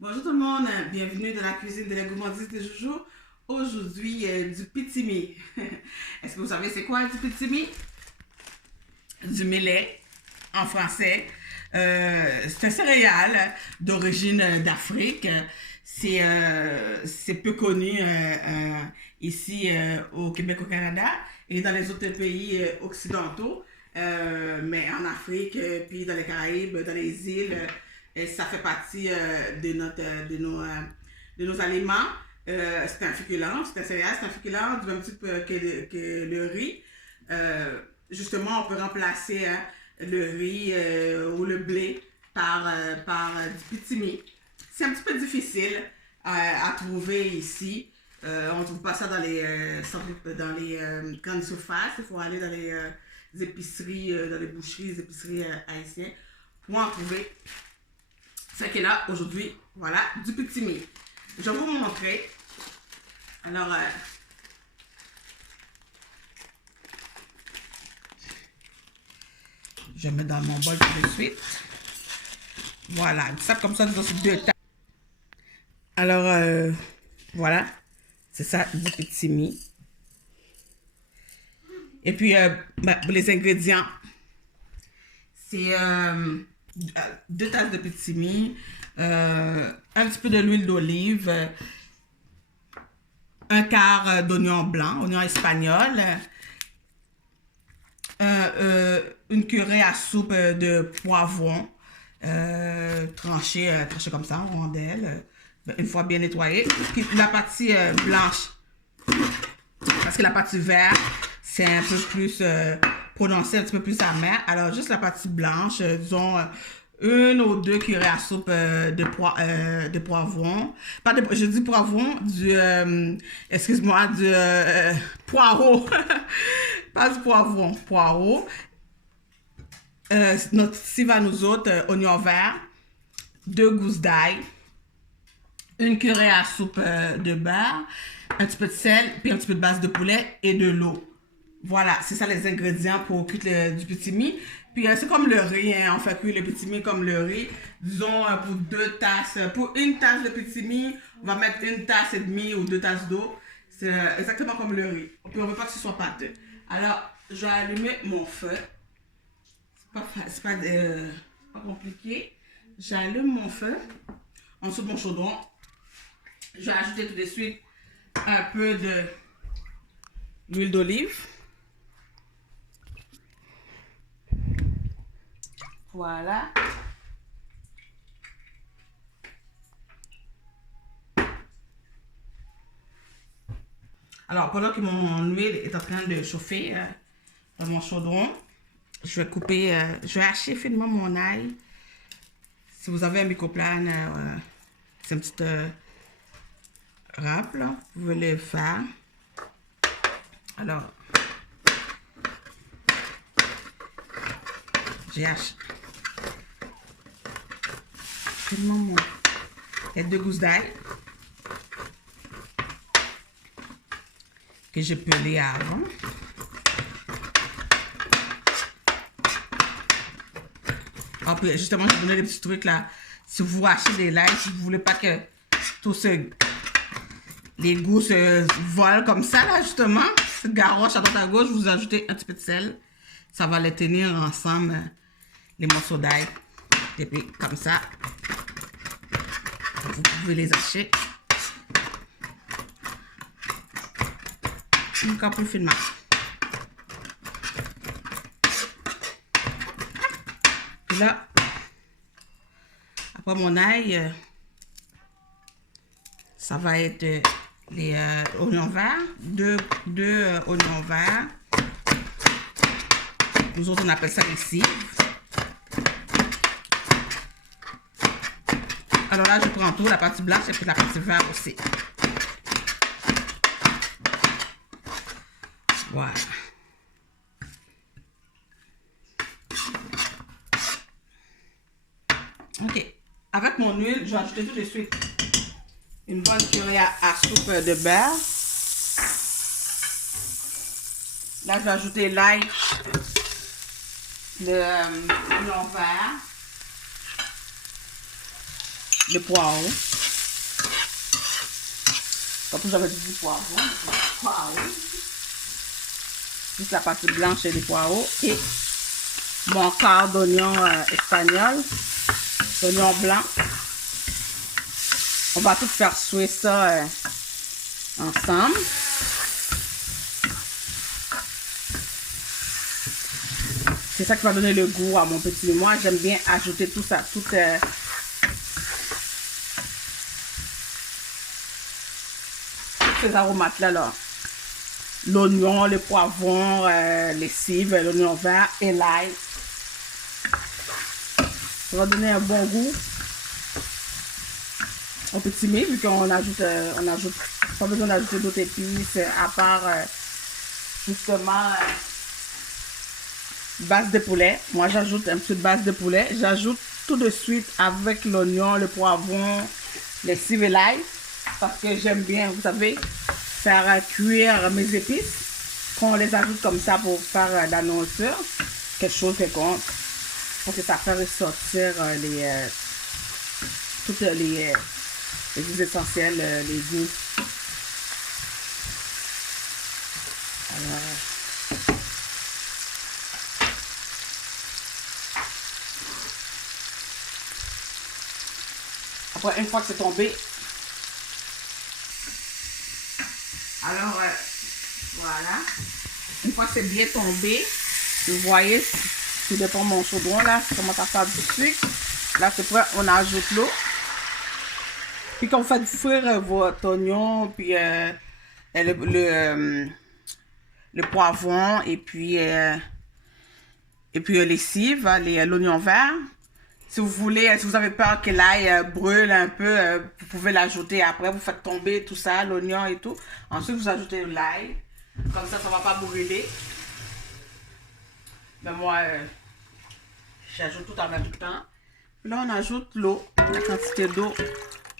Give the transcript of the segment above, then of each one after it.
Bonjour tout le monde, bienvenue dans la cuisine de la gourmandise de Jojo. Aujourd'hui, du pitimi. Est-ce que vous savez c'est quoi du pitimi? Du millet en français. C'est un céréale d'origine d'Afrique. C'est peu connu ici au Québec, au Canada et dans les autres pays occidentaux. Mais en Afrique, puis dans les Caraïbes, dans les îles, et ça fait partie de nos aliments. C'est un féculent, c'est un céréale, c'est un féculent du même type que le riz. Justement, on peut remplacer le riz ou le blé par du pitimi. C'est un petit peu difficile à trouver ici. On ne trouve pas ça dans les grandes surfaces. Il faut aller dans les épiceries, dans les boucheries, les épiceries haïtiennes pour en trouver. Fait que là, aujourd'hui, voilà, du pitimi. Je vais vous montrer. Alors, je mets dans mon bol tout de suite. Voilà, ça comme ça, dans deux tasses. Alors, voilà, c'est ça, du pitimi. Et puis, les ingrédients, c'est 2 tasses de pitimi, un petit peu de l'huile d'olive, un quart d'oignon blanc, oignon espagnol, une cuillerée à soupe de poivron tranché comme ça en rondelles, une fois bien nettoyé. Puis la partie blanche, parce que la partie verte, c'est un peu plus prononcé, un petit peu plus amer. Alors, juste la partie blanche, disons, 1 ou 2 cuillerées à soupe de poivron. Je dis poivron, excuse-moi, du poireau. Pas du poivron, poireau. Ici va nous autres, oignons verts, 2 gousses d'ail, 1 cuillerée à soupe de beurre, un petit peu de sel, puis un petit peu de base de poulet et de l'eau. Voilà, c'est ça les ingrédients pour cuire du pitimi. Puis c'est comme le riz, hein, on fait cuire le pitimi comme le riz. Disons pour 2 tasses, pour 1 tasse de pitimi, on va mettre 1 tasse et demie ou 2 tasses d'eau. C'est exactement comme le riz. Puis on ne veut pas que ce soit pâteux. Alors, je vais allumer mon feu. C'est pas compliqué. J'allume mon feu en dessous de mon chaudron. Je vais ajouter tout de suite un peu de l'huile d'olive. Voilà. Alors, pendant que mon huile est en train de chauffer dans mon chaudron, je vais couper, je vais hacher finement mon ail. Si vous avez un microplane, c'est une petite râpe, là, vous pouvez le faire. Alors, j'ai haché finement mon... Il y a 2 gousses d'ail que j'ai pelé avant. Ah, puis justement, je vais vous donner des petits trucs là. Si vous hachez des laits, si vous voulez pas que les goûts se volent comme ça, là, justement, se garoche à droite à gauche, vous ajoutez un petit peu de sel. Ça va les tenir ensemble, les morceaux d'ail. Et puis, comme ça, vous pouvez les hacher. Encore plus finement. Et là, après mon ail, ça va être les oignons verts, deux oignons verts. Nous autres, on appelle ça des cives. Alors là, je prends tout, la partie blanche et puis la partie verte aussi. Voilà. Ok. Avec mon huile, je vais ajouter tout de suite une bonne cuillerée à soupe de beurre. Là, je vais ajouter l'ail, le l'oignon vert. le poireau. Comme j'avais dit poireau. Juste la partie blanche des poireaux. Et mon quart d'oignon espagnol. D'oignon blanc. On va tout faire suer ça ensemble. C'est ça qui va donner le goût à mon petit. Moi, j'aime bien ajouter tout ça, toutes ces aromates-là. Là. L'oignon, le poivron, les cives, l'oignon vert et l'ail. Ça va donner un bon goût au petit mie, vu qu'on ajoute, pas besoin d'ajouter d'autres épices, à part justement base de poulet. Moi, j'ajoute un petit peu de base de poulet. J'ajoute tout de suite avec l'oignon, le poivron, les cives et l'ail. Parce que j'aime bien, vous savez, faire cuire mes épices. Qu'on les ajoute comme ça pour faire de la nourriture. Quelque chose qui compte. Pour que ça fasse ressortir toutes les goûts essentiels, les goûts. Alors, après, une fois que c'est tombé, alors voilà, une fois que c'est bien tombé, vous voyez, tout dépend de mon chaudron là, ça commence à faire du sucre. Là c'est prêt, on ajoute l'eau. Puis quand vous faites frire votre oignon, puis le poivron, et puis les cives, l'oignon vert. Si vous voulez, si vous avez peur que l'ail brûle un peu, vous pouvez l'ajouter après. Vous faites tomber tout ça, l'oignon et tout. Ensuite, vous ajoutez l'ail. Comme ça ne va pas brûler. Mais moi, j'ajoute tout en même temps. Là, on ajoute l'eau, la quantité d'eau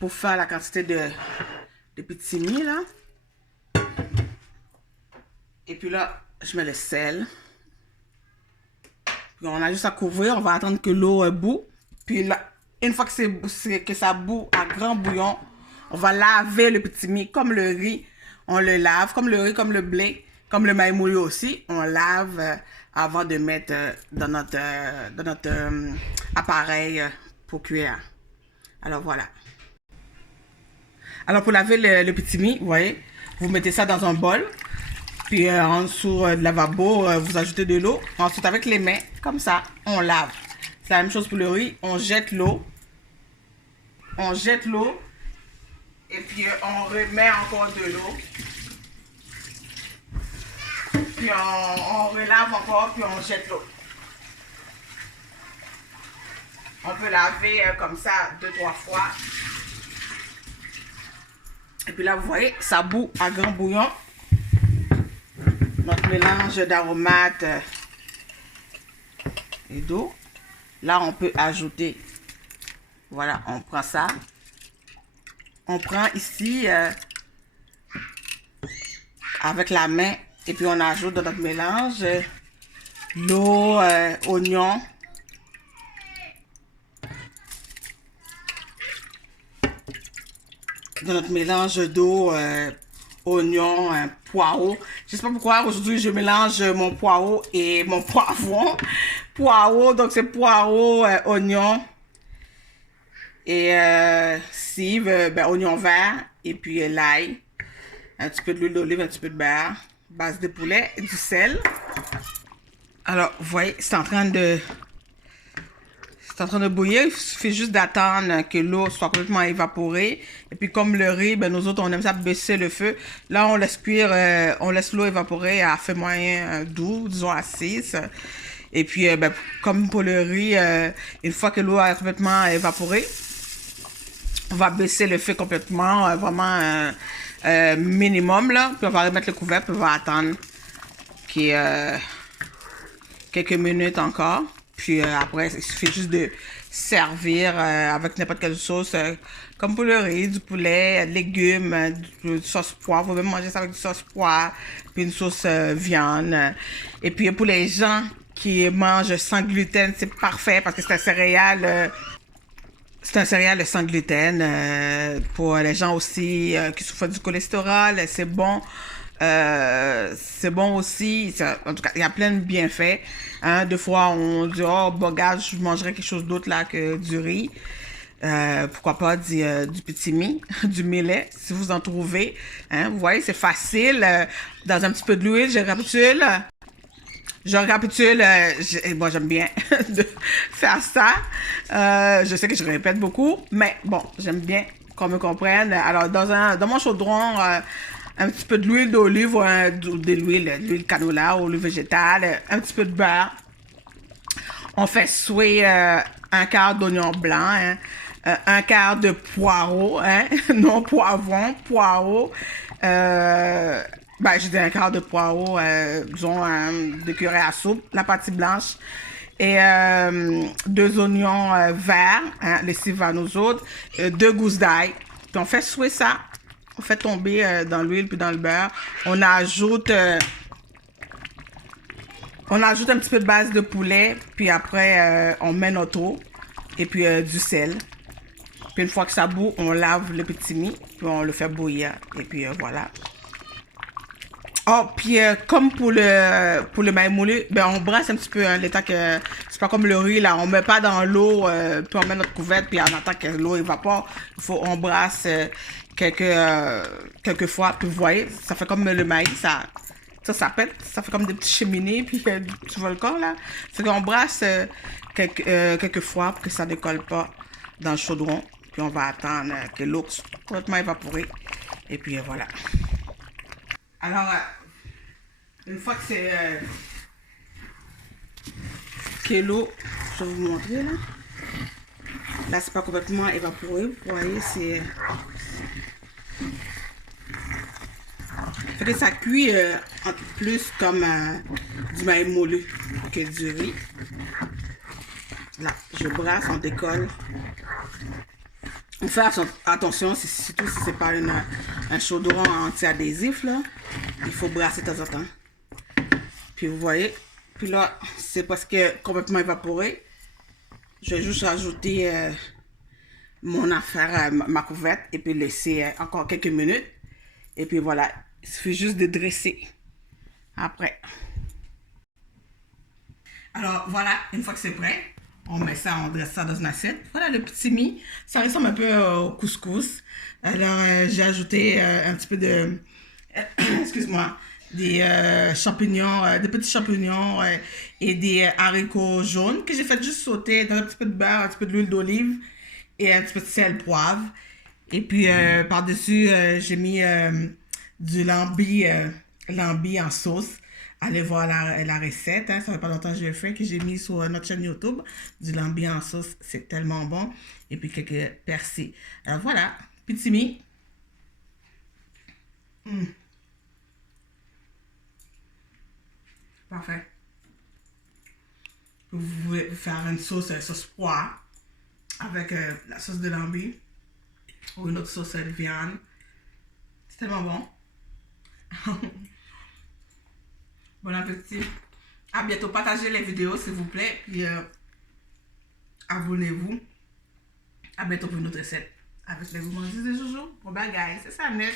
pour faire la quantité de petits mie, là. Et puis là, je mets le sel. Puis on a juste à couvrir, on va attendre que l'eau bout. Puis là, une fois que ça bout à grand bouillon, on va laver le petit mie comme le riz. On le lave, comme le riz, comme le blé, comme le maïs moulu aussi. On lave avant de mettre dans notre appareil pour cuire. Alors voilà. Alors pour laver le petit mie, vous voyez, vous mettez ça dans un bol. Puis en dessous de lavabo, vous ajoutez de l'eau. Ensuite avec les mains, comme ça, on lave. C'est la même chose pour le riz. On jette l'eau. On jette l'eau. Et puis on remet encore de l'eau. Puis on relave encore, puis on jette l'eau. On peut laver comme ça 2-3 fois. Et puis là, vous voyez, ça bout à grand bouillon. Notre mélange d'aromates et d'eau. Là, on peut ajouter. Voilà, on prend ça. On prend ici avec la main. Et puis, on ajoute dans notre mélange l'eau, oignon. Dans notre mélange d'eau, oignon, poireau. Je sais pas pourquoi aujourd'hui je mélange mon poireau et mon poivron. Poireau, donc c'est poireau, oignon et cive, oignon vert et puis l'ail. Un petit peu de l'huile d'olive, un petit peu de beurre, base de poulet et du sel. Alors, vous voyez, c'est en train de bouillir. Il suffit juste d'attendre que l'eau soit complètement évaporée. Et puis comme le riz, nous autres, on aime ça baisser le feu. Là, on laisse cuire, on laisse l'eau évaporer à feu moyen doux, disons à 6. Et puis, comme pour le riz, une fois que l'eau est complètement évaporée, on va baisser le feu complètement, vraiment minimum, là. Puis on va remettre le couvercle, puis on va attendre qu'il y ait quelques minutes encore. Puis après, il suffit juste de servir avec n'importe quelle sauce, comme pour le riz, du poulet, légumes, du sauce poivre. Vous pouvez même manger ça avec du sauce poivre, puis une sauce viande. Et puis pour les gens qui mangent sans gluten, c'est parfait parce que c'est un céréale C'est un céréal sans gluten pour les gens aussi qui souffrent du cholestérol. C'est bon aussi. En tout cas, il y a plein de bienfaits. Hein. Des fois, on dit, oh, bagage, je mangerais quelque chose d'autre là que du riz. Pourquoi pas du petit mie, du millet, si vous en trouvez. Hein. Vous voyez, c'est facile. Dans un petit peu de l'huile, je récapitule. Moi j'aime bien de faire ça. Je sais que je répète beaucoup, mais bon, j'aime bien qu'on me comprenne. Alors, dans mon chaudron, un petit peu de l'huile d'olive ou de l'huile canola ou l'huile végétale, un petit peu de beurre. On fait suer un quart d'oignon blanc, hein, un quart de poireau, hein, non poivron, poireau. Je dis un quart de poireau, disons, de curry à soupe, la partie blanche. Et 2 oignons verts, hein, les nous autres, 2 gousses d'ail. Puis on fait suer ça. On fait tomber dans l'huile puis dans le beurre. On ajoute un petit peu de base de poulet. Puis après, on met notre eau. Et puis du sel. Puis une fois que ça bout, on lave le petit mie. Puis on le fait bouillir. Et puis voilà. Oh, puis comme pour le maïs moulu, ben on brasse un petit peu, hein, l'état que c'est pas comme le riz là, on met pas dans l'eau, puis on met notre couverte, puis on attend que l'eau évapore. On brasse quelques fois, puis vous voyez, ça fait comme le maïs, ça pète, ça fait comme des petites cheminées, puis du volcan là. C'est qu'on brasse quelques fois pour que ça décolle pas dans le chaudron, puis on va attendre que l'eau soit complètement évaporée, et puis voilà. Alors, une fois que c'est que l'eau, je vais vous montrer là. Là, c'est pas complètement évaporé. Vous voyez, c'est. Fait que ça cuit un peu plus comme du maïs moulu que du riz. Là, je brasse, on décolle. On fait attention, surtout si c'est pas un chaudron anti-adhésif, là. Il faut brasser de temps en temps. Puis vous voyez, puis là, c'est parce que complètement évaporé. Je vais juste rajouter mon affaire, ma couverte, et puis laisser encore quelques minutes. Et puis voilà, il suffit juste de dresser après. Alors voilà, une fois que c'est prêt, on dresse ça dans une assiette. Voilà le petit mie. Ça ressemble un peu au couscous. Alors, j'ai ajouté un petit peu de... excuse-moi. Des champignons, des petits champignons et des haricots jaunes que j'ai fait juste sauter dans un petit peu de beurre, un petit peu de l'huile d'olive et un petit peu de sel, poivre. Et puis, par-dessus, j'ai mis du lambi en sauce. Allez voir la recette, hein, ça fait pas longtemps que je l'ai fait, que j'ai mis sur notre chaîne YouTube. Du lambi en sauce, c'est tellement bon. Et puis quelques persil. Alors voilà, petit mie. Parfait. Vous pouvez faire une sauce poire avec la sauce de lambi ou une autre sauce de viande. C'est tellement bon. Bon appétit. À bientôt. Partagez les vidéos, s'il vous plaît. Puis abonnez-vous. À bientôt pour une autre recette. Avec les gourmandises de Jojo. Bon, bye guys. C'est ça, net.